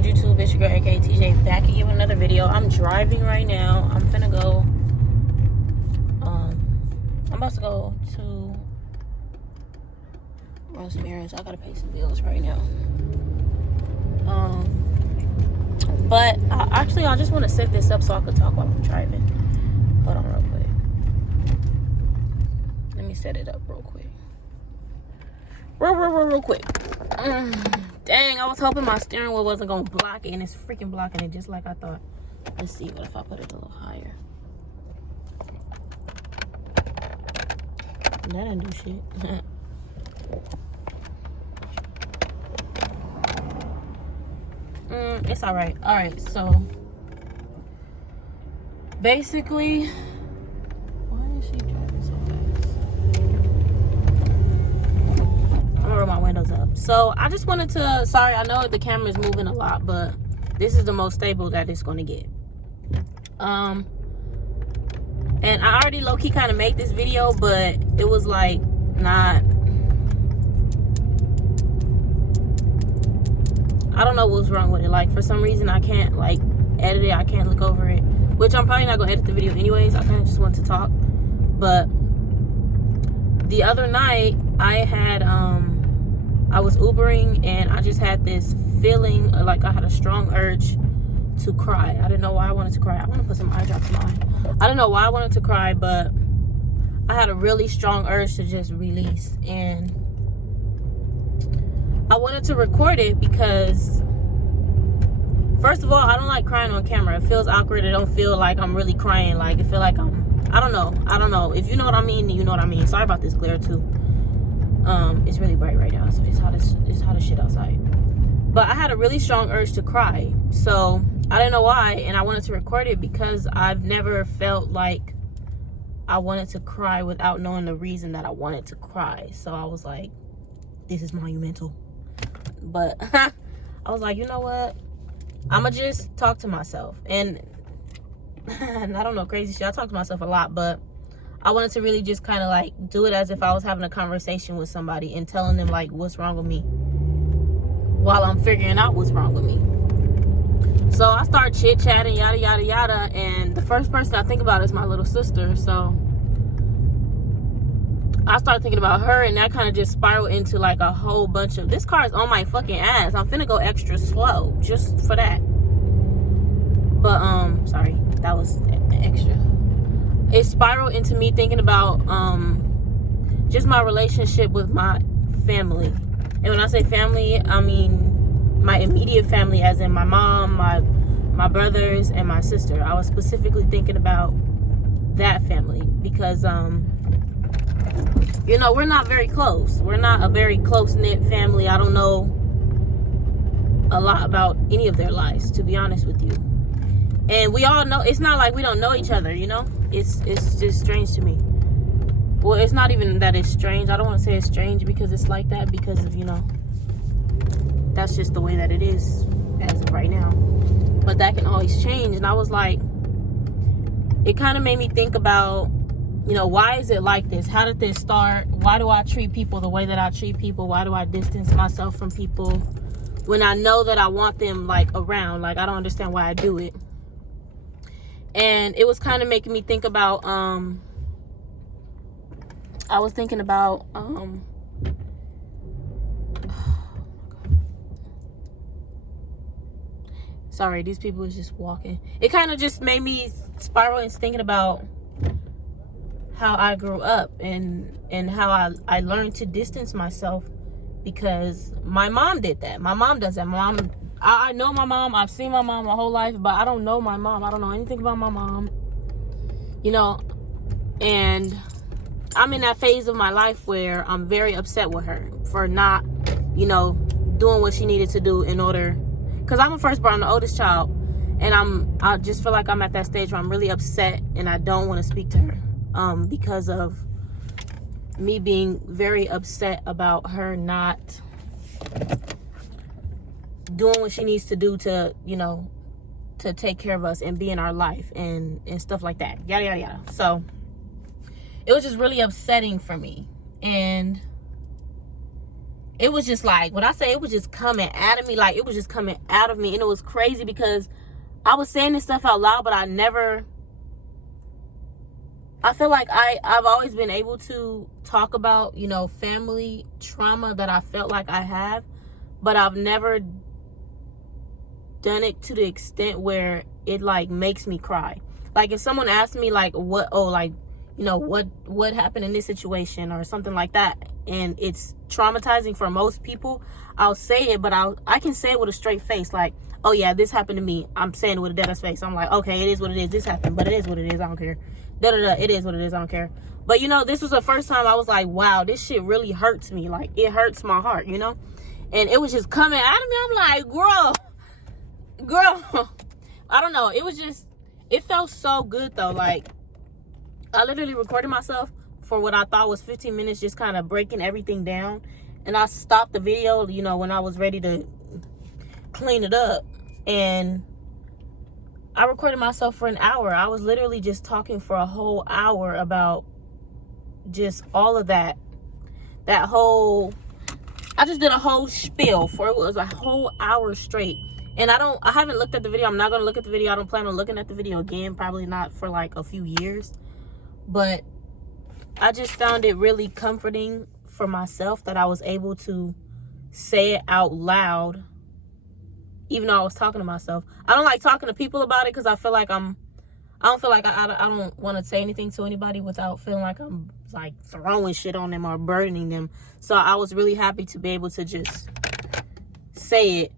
good, YouTube? It's your girl, aka TJ, back again with another video. I'm driving right now. I'm finna go. I'm about to go to Rosemary's. I gotta pay some bills right now. But I just want to set this up so I can talk while I'm driving. Hold on, real quick. Let me set it up real quick. Real quick. Dang, I was hoping my steering wheel wasn't gonna block it, and it's freaking blocking it just like I thought. Let's see, what if I put it a little higher? That didn't do shit. It's alright. Alright, so basically, why is she driving so fast? I'm gonna roll my windows up. So I just wanted to, sorry, I know the camera is moving a lot, but this is the most stable that it's gonna get. And I already low-key kind of made this video, but it was like not, I don't know what's wrong with it. Like, for some reason I can't like edit it. I can't look over it, which I'm probably not gonna edit the video anyways. I kind of just want to talk. But the other night I had I was Ubering, and I just had this feeling like I had a strong urge to cry. I didn't know why I wanted to cry. I want to put some eye drops on. I don't know why I wanted to cry, but I had a really strong urge to just release, and I wanted to record it because, first of all, I don't like crying on camera. It feels awkward. It don't feel like I'm really crying. Like, it feel like I don't know. If you know what I mean, you know what I mean. Sorry about this glare too. It's really bright right now, so it's hot as shit outside. But I had a really strong urge to cry, so I didn't know why, and I wanted to record it because I've never felt like I wanted to cry without knowing the reason that I wanted to cry. So I was like, this is monumental. But I was like, you know what? I'ma just talk to myself. And I don't know, crazy shit. I talk to myself a lot, but I wanted to really just kind of like do it as if I was having a conversation with somebody and telling them like what's wrong with me while I'm figuring out what's wrong with me. So I start chit-chatting, yada, yada, yada. And the first person I think about is my little sister. So I started thinking about her, and that kind of just spiraled into like a whole bunch of, this car is on my fucking ass. I'm finna go extra slow just for that. But sorry, that was extra. It spiraled into me thinking about just my relationship with my family. And when I say family, I mean my immediate family, as in my mom, my brothers, and my sister. I was specifically thinking about that family because you know, we're not very close. We're not a very close-knit family. I don't know a lot about any of their lives, to be honest with you. And we all know, it's not like we don't know each other, you know? It's just strange to me. Well, it's not even that it's strange. I don't want to say it's strange because it's like that because of, you know, that's just the way that it is as of right now. But that can always change. And I was like, it kind of made me think about, you know, why is it like this? How did this start? Why do I treat people the way that I treat people? Why do I distance myself from people when I know that I want them like around? Like, I don't understand why I do it. And it was kind of making me think about I was thinking about sorry, these people was just walking. It kind of just made me spiral into thinking about how I grew up and how I learned to distance myself because my mom did that. My mom does that. My mom, I know my mom. I've seen my mom my whole life, but I don't know my mom. I don't know anything about my mom, you know, and I'm in that phase of my life where I'm very upset with her for not, you know, doing what she needed to do in order, because I'm a firstborn, I'm the oldest child, and I just feel like I'm at that stage where I'm really upset and I don't want to speak to her. Because of me being very upset about her not doing what she needs to do to, you know, to take care of us and be in our life and stuff like that. Yada, yada, yada. So it was just really upsetting for me. And it was just like, when I say it was just coming out of me, like it was just coming out of me. And it was crazy because I was saying this stuff out loud, but I feel like I've always been able to talk about, you know, family trauma that I felt like I have, but I've never done it to the extent where it like makes me cry. Like if someone asked me like what happened in this situation or something like that, and it's traumatizing for most people, I'll say it, but I can say it with a straight face, like, oh yeah, this happened to me. I'm saying it with a dead face. I'm like, okay, it is what it is. This happened, but it is what it is. I don't care. It is what it is. I don't care. But you know, this was the first time I was like, wow, this shit really hurts me. Like it hurts my heart, you know? And it was just coming out of me. I'm like, girl, I don't know. It felt so good though. Like I literally recorded myself for what I thought was 15 minutes, just kind of breaking everything down. And I stopped the video, you know, when I was ready to clean it up. And I recorded myself for an hour. I was literally just talking for a whole hour about just all of that. I just did a whole spiel for it was a whole hour straight. And I haven't looked at the video. I'm not going to look at the video. I don't plan on looking at the video again. Probably not for like a few years. But I just found it really comforting for myself that I was able to say it out loud, even though I was talking to myself. I don't like talking to people about it because I feel like I don't want to say anything to anybody without feeling like I'm like throwing shit on them or burdening them. So I was really happy to be able to just say it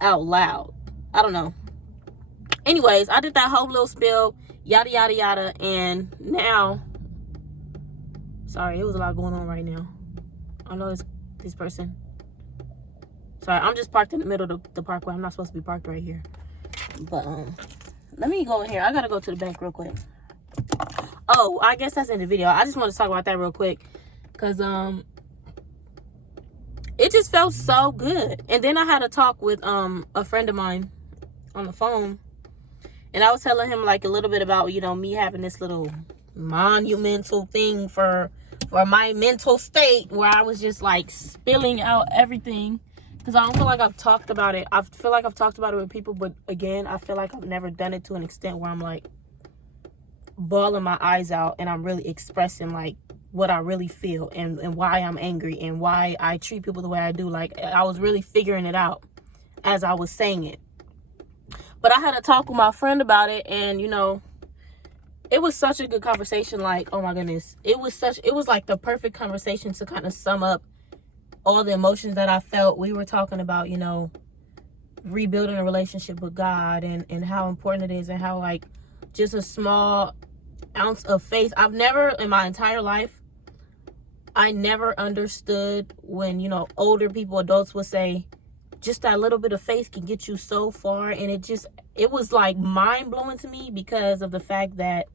out loud. I don't know. Anyways, I did that whole little spiel, yada yada yada, and now, sorry, it was a lot going on right now. I know this person. Sorry, I'm just parked in the middle of the parkway. I'm not supposed to be parked right here. But let me go in here. I gotta go to the bank real quick. Oh, I guess that's in the video. I just want to talk about that real quick because it just felt so good. And then I had a talk with a friend of mine on the phone, and I was telling him like a little bit about, you know, me having this little monumental thing for my mental state where I was just like spilling out everything, because I don't feel like I've talked about it. I feel like I've talked about it with people, but again, I feel like I've never done it to an extent where I'm like bawling my eyes out and I'm really expressing like what I really feel and why I'm angry and why I treat people the way I do. Like I was really figuring it out as I was saying it. But I had a talk with my friend about it, and you know, it was such a good conversation. Like, oh my goodness, it was like the perfect conversation to kind of sum up all the emotions that I felt. We were talking about, you know, rebuilding a relationship with God and how important it is, and how like just a small ounce of faith. I've never in my entire life, I never understood when, you know, older people, adults would say, just that little bit of faith can get you so far. And it was like mind blowing to me because of the fact that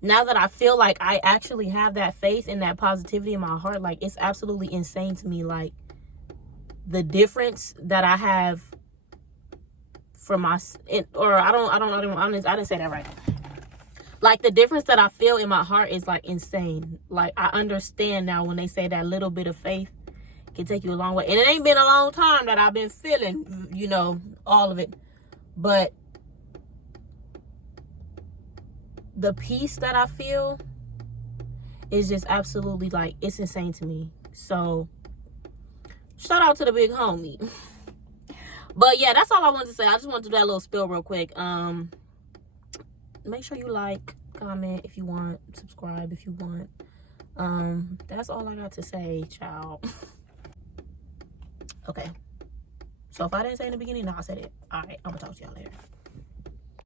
now that I feel like I actually have that faith and that positivity in my heart, like it's absolutely insane to me. Like the difference that I have from I didn't say that right. Like the difference that I feel in my heart is like insane. Like I understand now when they say that little bit of faith can take you a long way. And it ain't been a long time that I've been feeling, you know, all of it. But the peace that I feel is just absolutely like, it's insane to me. So shout out to the big homie. But yeah, that's all I wanted to say. I just wanted to do that little spill real quick. Make sure you like, comment if you want, subscribe if you want. That's all I got to say, child. Okay. So if I didn't say in the beginning, no, I said it. All right, I'm gonna talk to y'all later.